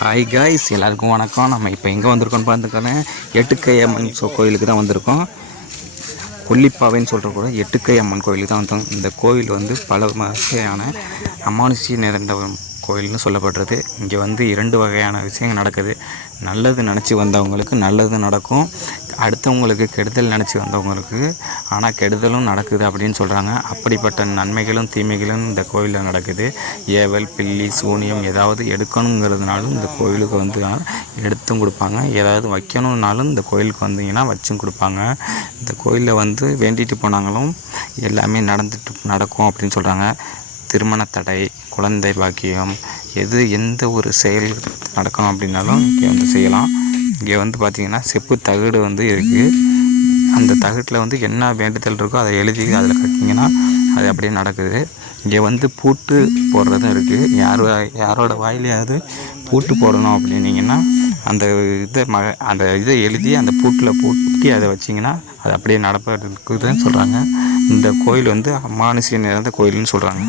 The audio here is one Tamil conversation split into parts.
ஹாய் காய்ஸ், எல்லாருக்கும் வணக்கம். நம்ம இப்போ எங்கே வந்திருக்கோம்னு பார்த்துக்கோங்க, எட்டுக்கை அம்மன் கோயிலுக்கு தான் வந்திருக்கோம். கொல்லிப்பாவைன்னு சொல்கிற கூட எட்டுக்கை அம்மன் கோயிலுக்கு தான் வந்தோம். இந்த கோவில் வந்து பல வகையான அமானுஷ்ய நிறைந்த கோயில்னு சொல்லப்படுறது. இங்கே வந்து 2 வகையான விஷயங்கள் நடக்குது. நல்லது நினச்சி வந்தவங்களுக்கு நல்லது நடக்கும், அடுத்தவங்களுக்கு கெடுதல் நினச்சி வந்தவங்களுக்கு ஆனால் கெடுதலும் நடக்குது அப்படின்னு சொல்கிறாங்க. அப்படிப்பட்ட நன்மைகளும் தீமைகளும் இந்த கோயிலில் நடக்குது. ஏவல், பில்லி, சூனியம் ஏதாவது எடுக்கணுங்கிறதுனாலும் இந்த கோயிலுக்கு வந்து எடுத்தும் கொடுப்பாங்க. ஏதாவது வைக்கணுன்னாலும் இந்த கோயிலுக்கு வந்தீங்கன்னா வச்சும் கொடுப்பாங்க. இந்த கோயிலில் வந்து வேண்டிட்டு போனாங்களும் எல்லாமே நடக்கும் அப்படின்னு சொல்கிறாங்க. திருமண தடை, குழந்தை பாக்கியம், எந்த ஒரு செயல் நடக்கணும் அப்படின்னாலும் இங்கே வந்து செய்யலாம். இங்கே வந்து பார்த்திங்கன்னா செப்பு தகடு வந்து இருக்குது. அந்த தகட்டில் வந்து என்ன வேண்டுதல் இருக்கோ அதை எழுதி அதில் கட்டிங்கன்னா அது அப்படியே நடக்குது. இங்கே வந்து பூட்டு போடுறதும் இருக்குது. யாரோட வாயிலையாவது பூட்டு போடணும் அப்படின்னிங்கன்னா அந்த இதை எழுதி அந்த பூட்டில் பூட்டி அதை வச்சிங்கன்னா அது அப்படியே நடப்பதுன்னு சொல்கிறாங்க. இந்த கோயில் வந்து அமானுஷ்யம் நிறைந்த கோயில்னு சொல்கிறாங்க.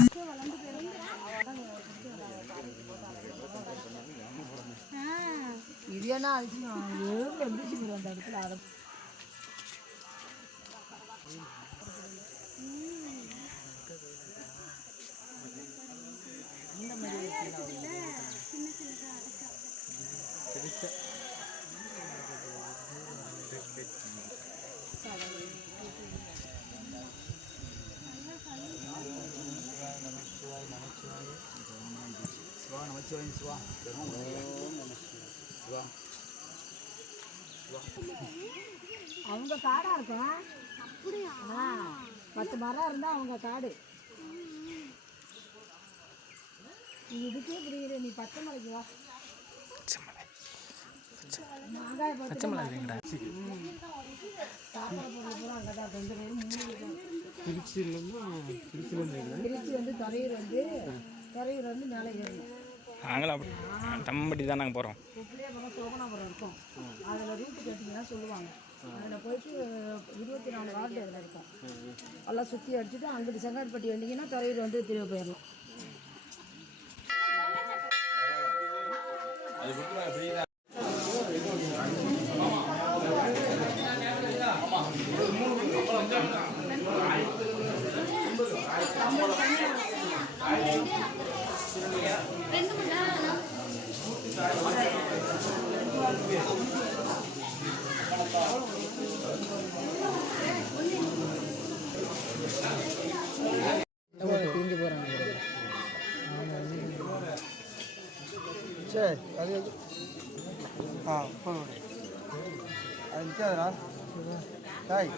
அவங்க காடா இருக்கும். அப்படியா? 10 மரம் இருந்தா அவங்க காடு. இதுக்கே புரியுது. நீ 10 மலைக்கு வா. திருச்சி வந்து துறையூர் வந்து மேலே ஏறணும். நாங்களும் அப்படி தம்பட்டி தான் நாங்கள் போகிறோம். சோகனாபுரம் இருக்கும். அதில் ரூட்டு கேட்டிங்கன்னா சொல்லுவாங்க. அதில் போயிட்டு 24 வார்டு அதில் இருக்கும். எல்லாம் சுற்றி அடிச்சுட்டு அங்கிட்டு செங்காட்டுப்பட்டி வந்தீங்கன்னா துறையூர் வந்து திரும்ப போயிடலாம். பிரிஞ்சு போகிறாங்க. சரி அது போதும். அது நிற்காதா தாய்.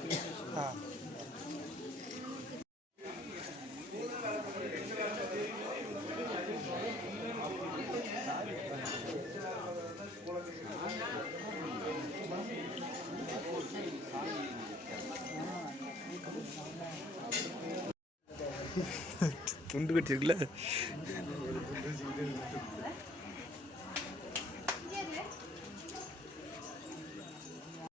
துண்டு கட்டிருக்குல்ல.